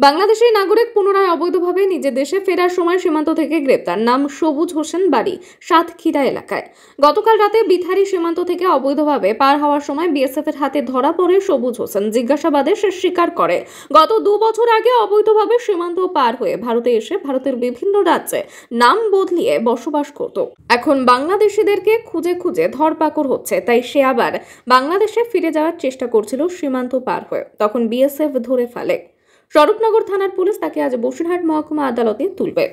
বাংলাদেশী নাগরিক পুনরায় অবৈধভাবে নিজের দেশে ফেরার সময় সীমান্ত থেকে গ্রেপ্তার। নাম সবুজ হোসেন, বাড়ি সাতক্ষীরা এলাকায়। গতকাল রাতে বিথারি সীমান্ত থেকে অবৈধভাবে পার হওয়ার সময় বিএসএফ এর হাতে ধরা পড়ে সবুজ হোসেন। জিজ্ঞাসাবাদে সে স্বীকার করে গত 2 বছর আগে অবৈধভাবে সীমান্ত পার হয়ে ভারতে এসে ভারতের বিভিন্ন রাজ্যে নাম বদলিয়ে বসবাস করত। এখন বাংলাদেশিদেরকে খুঁজে খুঁজে ধরপাকড় হচ্ছে, তাই সে আবার বাংলাদেশে ফিরে যাওয়ার চেষ্টা করছিল সীমান্ত পার হয়ে। তখন বিএসএফ ধরে ফেলে। স্বরূপনগর থানার পুলিশ তাকে আজ বসিরহাট মহকুমা আদালতে তুলবে।